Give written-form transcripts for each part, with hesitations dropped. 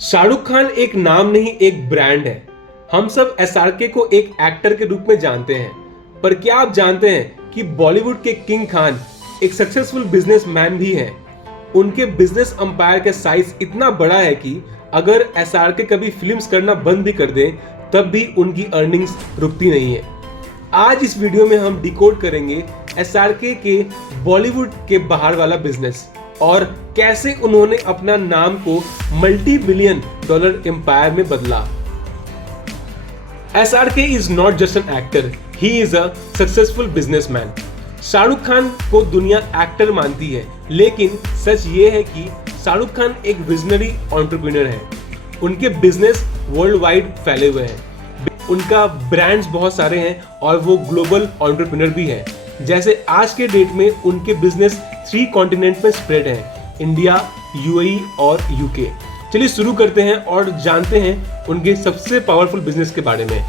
शाहरुख खान एक नाम नहीं, एक ब्रांड है। हम सब एसआरके को एक एक्टर के रूप में जानते हैं, पर क्या आप जानते हैं कि बॉलीवुड के किंग खान एक सक्सेसफुल बिजनेसमैन भी हैं। उनके बिजनेस अंपायर का साइज इतना बड़ा है कि अगर एसआरके कभी फिल्म्स करना बंद भी कर दें, तब भी उनकी अर्निंग्स रुकती नहीं है। आज इस वीडियो में हम डिकोड करेंगे एसआरके के बॉलीवुड के बाहर वाला बिजनेस और कैसे उन्होंने अपना नाम को मल्टी बिलियन डॉलर एम्पायर में बदला। SRK is not just an actor, he is a successful businessman. Shahrukh Khan को दुनिया एक्टर मानती है, लेकिन सच ये है कि शाहरुख खान एक विजनरी एंटरप्रेन्योर है। उनके बिजनेस वर्ल्ड वाइड फैले हुए हैं, उनका ब्रांड्स बहुत सारे हैं और वो ग्लोबल एंटरप्रेन्योर भी है। जैसे आज के डेट में उनके बिजनेस 3 कॉन्टिनेंट में स्प्रेड है, इंडिया, यूएई और यूके। चलिए शुरू करते हैं और जानते हैं उनके सबसे पावरफुल बिजनेस के बारे में।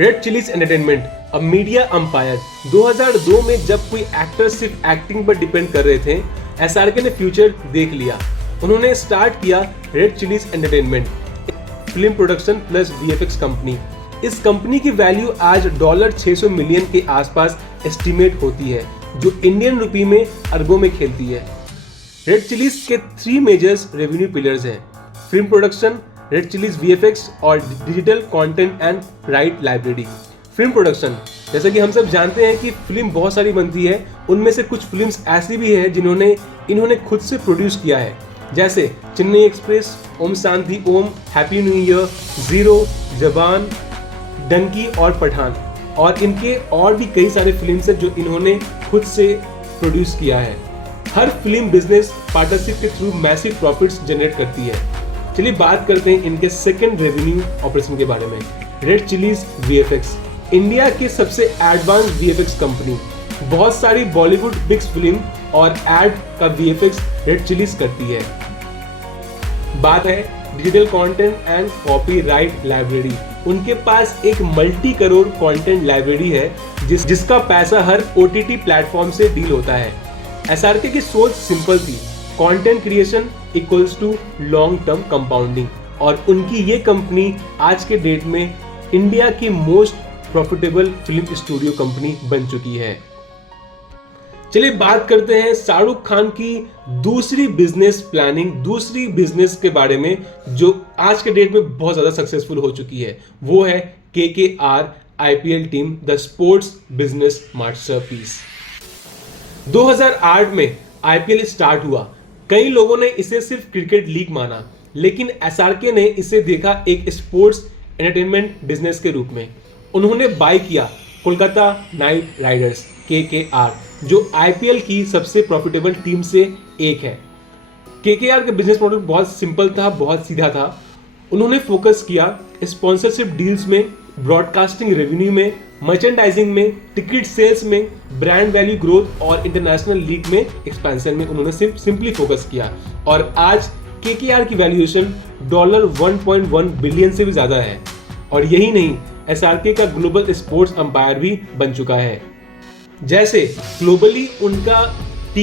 Red chillies entertainment, a media umpire. 2002 में जब कोई एक्टर सिर्फ एक्टिंग पर डिपेंड कर रहे थे, एसआरके ने फ्यूचर देख लिया। उन्होंने स्टार्ट किया red chillies entertainment, film production plus VFX company. इस कंपनी की वैल्यू आज $600 मिलियन के आसपास एस्टिमेट होती है, जो इंडियन रुपी में अरबों में खेलती है। रेड चिलीज के 3 मेजर्स रेवेन्यू पिलर्स हैं: film production, Red Chillies VFX और digital content and right library. Film production, जैसा कि हम सब जानते हैं कि फिल्म बहुत सारी बनती है, उनमें से कुछ फिल्म्स ऐसी भी है जिन्होंने इन्होंने खुद से प्रोड्यूस किया है, जैसे Chennai express, Om Shanti Om, happy new year, zero, जवान, डंकी और पठान। और इनके और भी कई सारे फिल्म्स हैं जो इन्होंने खुद से प्रोड्यूस किया है। हर फिल्म बिजनेस पार्टनरशिप के थ्रू मैसिव प्रॉफिट्स जनरेट करती है। चलिए बात करते हैं इनके सेकंड रेवेन्यू ऑपरेशन के बारे में। रेड चिलीज वीएफएक्स, इंडिया की सबसे एडवांस वीएफएक्स कंपनी। बहुत सारी बॉलीवुड बिग फिल्म और एड का वीएफएक्स रेड चिलीज करती है। बात है digital content and copyright library. उनके पास एक मल्टी करोड़ कंटेंट लाइब्रेरी है जिसका पैसा हर ओटीटी प्लेटफॉर्म से डील होता है। एसआरके की सोच सिंपल थी, content creation equals to long term compounding, और उनकी ये कंपनी आज के डेट में इंडिया की most profitable film studio company बन चुकी है। चलिए बात करते हैं शाहरुख खान की दूसरी बिजनेस प्लानिंग, दूसरी बिजनेस के बारे में जो आज के डेट में बहुत ज्यादा सक्सेसफुल हो चुकी है। वो है KKR IPL team, the sports business masterpiece. 2008 में आईपीएल स्टार्ट हुआ। कई लोगों ने इसे सिर्फ क्रिकेट लीग माना, लेकिन एसआरके ने इसे देखा एक स्पोर्ट्स एंटरटेनमेंट बिजनेस के रूप में। उन्होंने बाय किया कोलकाता नाइट राइडर्स केकेआर, जो आईपीएल की सबसे प्रॉफिटेबल टीम से एक है। केकेआर का बिजनेस मॉडल बहुत सिंपल था, बहुत सीधा था। उन्होंने फोकस किया स्पॉन्सरशिप डील्स में, ब्रॉडकास्टिंग रेवेन्यू में, मर्चेंडाइजिंग में, टिकट सेल्स में, ब्रांड वैल्यू ग्रोथ और इंटरनेशनल लीग में एक्सपेंशन में उन्होंने सिंपली फोकस किया। और आज केकेआर की वैल्यूएशन $1.1 बिलियन से भी ज्यादा है। और यही नहीं, एसआरके का ग्लोबल स्पोर्ट्स अंपायर भी बन चुका है। जैसे ग्लोबली उनके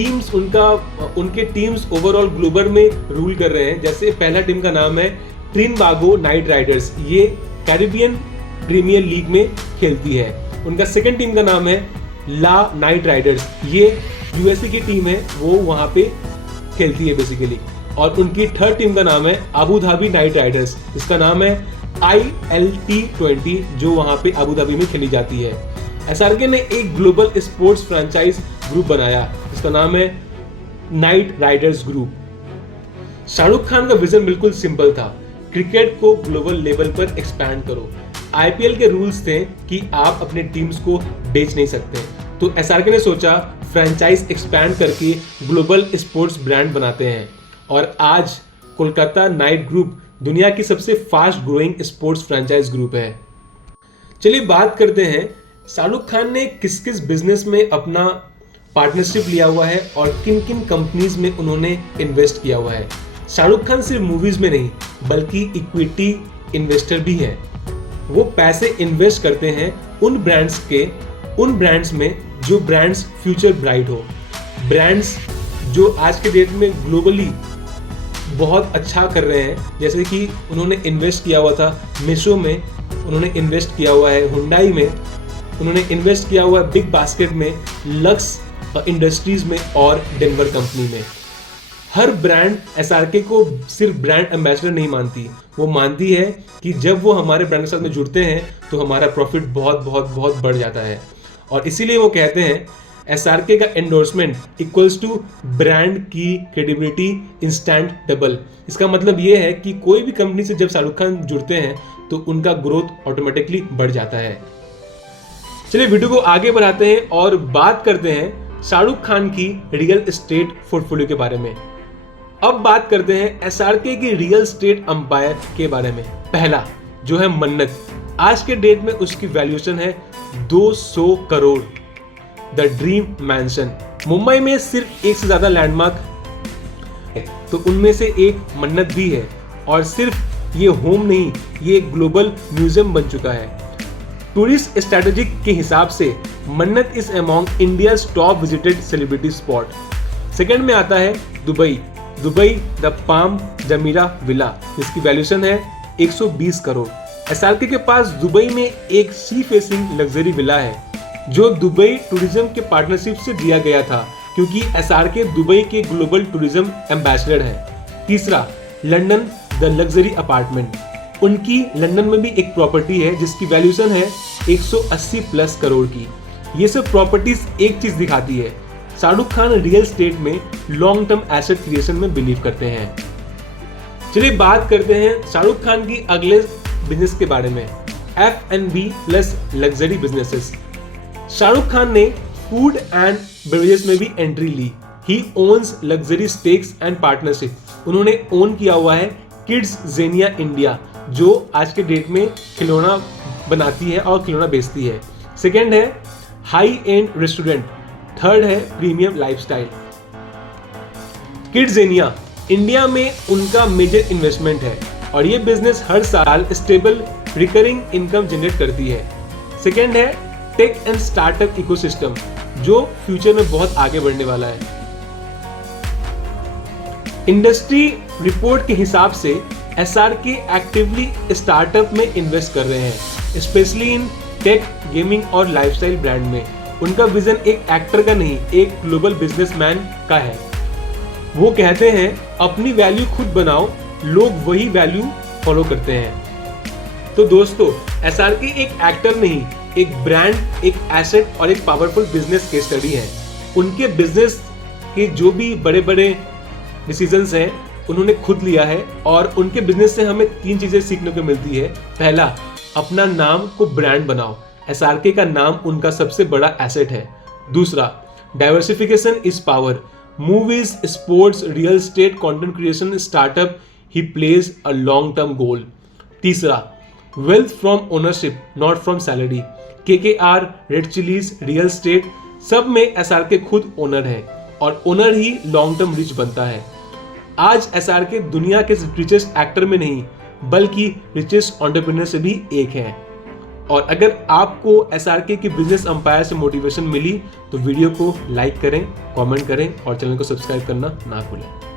टीम्स ओवरऑल ग्लोबल में रूल कर रहे हैं। जैसे पहला टीम का नाम है ट्रिनबागो नाइट राइडर्स, ये कैरिबियन प्रीमियर लीग में खेलती है। उनका सेकंड टीम का नाम है ला नाइट राइडर्स, ये यूएसए की टीम है, वो वहां पे खेलती है बेसिकली। और उनकी थर्ड टीम का नाम है अबू धाबी नाइट राइडर्स, इसका नाम है ILT20, जो वहां पे अबू धाबी में खेली जाती है। एसआरके ने एक ग्लोबल स्पोर्ट्स फ्रेंचाइज ग्रुप बनाया, इसका नाम है night Riders group. Shahrukh Khan का विजन बिल्कुल सिंपल था, क्रिकेट को ग्लोबल लेवल पर एक्सपैंड करो। आईपीएल के रूल्स थे कि आप अपने टीम्स को बेच नहीं सकते, तो एसआरके ने सोचा फ्रेंचाइज एक्सपैंड करके ग्लोबल स्पोर्ट्स ब्रांड बनाते हैं। और आज कोलकाता नाइट ग्रुप दुनिया की सबसे fast growing sports franchise group है। चलिए बात करते हैं शाहरुख खान ने किस किस बिजनेस में अपना पार्टनरशिप लिया हुआ है और किन किन कंपनीज में उन्होंने इन्वेस्ट किया हुआ है। शाहरुख खान सिर्फ मूवीज में नहीं बल्कि इक्विटी इन्वेस्टर भी है। वो पैसे इन्वेस्ट करते हैं उन ब्रांड्स में जो ब्रांड्स फ्यूचर ब्राइट हो, ब्रांड्स जो आज के डेट में ग्लोबली बहुत अच्छा कर रहे हैं, जैसे कि उन्होंने इन्वेस्ट किया हुआ था मीशो में, उन्होंने इन्वेस्ट किया हुआ है हुंडई में, उन्होंने इन्वेस्ट किया हुआ है बिग बास्केट में, लक्स इंडस्ट्रीज में और डेनवर कंपनी में। हर ब्रांड एसआरके को सिर्फ ब्रांड एम्बेसडर नहीं मानती, वो मानती है कि जब वो हमारे ब्रांड के साथ में जुड़ते हैं तो हमारा प्रॉफिट बहुत बहुत बहुत बढ़ जाता है। और इसीलिए वो कहते हैं एसआरके का एंडोर्समेंट इक्वल्स टू ब्रांड की क्रेडिबिलिटी इंस्टेंट डबल। इसका मतलब ये है कि कोई भी कंपनी से जब शाहरुख खान जुड़ते हैं तो उनका ग्रोथ ऑटोमेटिकली बढ़ जाता है। चलिए वीडियो को आगे बढ़ाते हैं और बात करते हैं शाहरुख खान की रियल एस्टेट पोर्टफोलियो के बारे में। अब बात करते हैं एसआरके की रियल एस्टेट अंपायर के बारे में। पहला जो है मन्नत, आज के डेट में उसकी वैल्यूएशन है 200 crore. The dream mention, Mumbai में सिर्फ एक से ज्यादा लैंडमार्क है तो उनमें से एक मन्नत भी है, और सिर्फ ये होम नहीं, ये एक ग्लोबल म्यूजियम बन चुका है। टूरिस्ट स्ट्रेटेजिक के हिसाब से मन्नत is among India's top visited celebrity spot. Second में आता है Dubai the palm Jamira villa, जिसकी वैल्यूएशन है 120 करोड़। एसआरके के पास दुबई में एक सी फेसिंग लग्जरी विला है जो दुबई टूरिज्म के पार्टनरशिप से दिया गया था, क्योंकि एसआरके दुबई के ग्लोबल टूरिज्म एम्बेसडर है। तीसरा लंदन द लग्जरी अपार्टमेंट, उनकी लंदन में भी एक प्रॉपर्टी है जिसकी वैल्यूएशन है 180 प्लस करोड़ की। ये सब प्रॉपर्टीज एक चीज दिखाती है, शाहरुख खान रियल एस्टेट में लॉन्ग टर्म एसेट क्रिएशन में बिलीव करते हैं। चलिए बात करते हैं शाहरुख खान की अगले बिजनेस के बारे में, F&B plus luxury businesses. Shahrukh Khan ने फूड एंड बेवरेजेस में भी एंट्री ली। He owns luxury stakes and partnership, उन्होंने ओन किया हुआ है किड्स जेनिया इंडिया, जो आज के डेट में खिलौना बनाती है और खिलौना बेचती है। सेकेंड है हाई एंड रेस्टोरेंट, थर्ड है प्रीमियम लाइफस्टाइल। किड्स जेनिया इंडिया में उनका मेजर इन्वेस्टमेंट है और ये बिजनेस हर साल स्टेबल रिकरिंग इनकम जनरेट करती है। सेकेंड है टेक एंड स्टार्टअप इकोसिस्टम, जो फ्यूचर में बहुत आगे बढ़ने वाला है। इंडस्ट्री रिपोर्ट के हिसाब से एसआरके एक्टिवली स्टार्टअप में इन्वेस्ट कर रहे हैं, स्पेशली इन टेक, गेमिंग और लाइफस्टाइल ब्रांड में। उनका विजन एक एक्टर का नहीं, एक ग्लोबल बिजनेसमैन का है। वो कहते हैं अपनी वैल्यू खुद बनाओ, लोग वही वैल्यू फॉलो करते हैं। तो दोस्तों एसआरके एक एक्टर नहीं, एक ब्रांड, एक एसेट और एक पावरफुल बिजनेस केस स्टडी है। उनके बिजनेस के जो भी बड़े बड़े डिसीजंस हैं उन्होंने खुद लिया है, और उनके बिजनेस से हमें 3 चीजें सीखने को मिलती है। पहला, अपना नाम को ब्रांड बनाओ, एसआरके का नाम उनका सबसे बड़ा एसेट है। दूसरा, diversification is power, movies, sports, real estate, content creation, startup, he plays a long term goal. तीसरा, wealth from ownership not from salary, KKR, Red Chillies, real estate, सब में एसआरके खुद ओनर है और ओनर ही long term rich बनता है। आज एसआरके दुनिया के रिचेस्ट एक्टर में नहीं बल्कि रिचेस्ट एंटरप्रेन्योर से भी एक है। और अगर आपको एसआरके की बिजनेस अंपायर से मोटिवेशन मिली तो वीडियो को लाइक करें, कमेंट करें और चैनल को सब्सक्राइब करना ना भूलें।